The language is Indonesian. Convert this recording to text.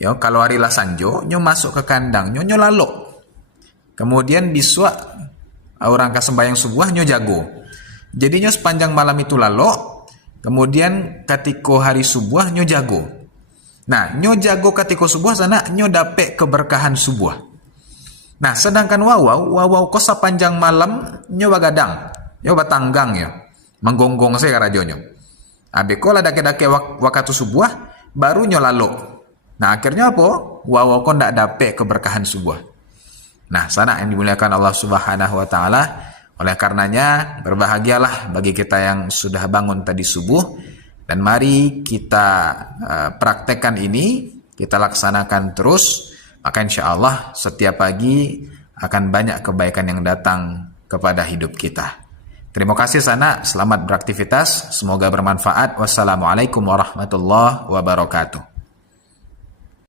Yo, kalau hari lah sanjo, nyo masuk ke kandang, nyo lalok. Kemudian biswa orang kasembayang subuh nyo jago. Jadi nyo sepanjang malam itu lalok, kemudian ketika hari subuh nyo jago. Nah, nyo jago ketika subuh sana nyo dapet keberkahan subuh. Nah, sedangkan wawau ko sepanjang malam nyo bagadang, nyo batanggang ya, menggonggong saya karajonyo. Abe ko lah dake-dake waktu subuh baru nyo lalok. Nah, akhirnya apa? Wawau ko ndak dapet keberkahan subuh. Nah, sana yang dimuliakan Allah Subhanahu wa taala. Oleh karenanya, berbahagialah bagi kita yang sudah bangun tadi subuh, dan mari kita praktekkan ini, kita laksanakan terus, maka insya Allah setiap pagi akan banyak kebaikan yang datang kepada hidup kita. Terima kasih sana, selamat beraktivitas, semoga bermanfaat. Wassalamualaikum warahmatullahi wabarakatuh.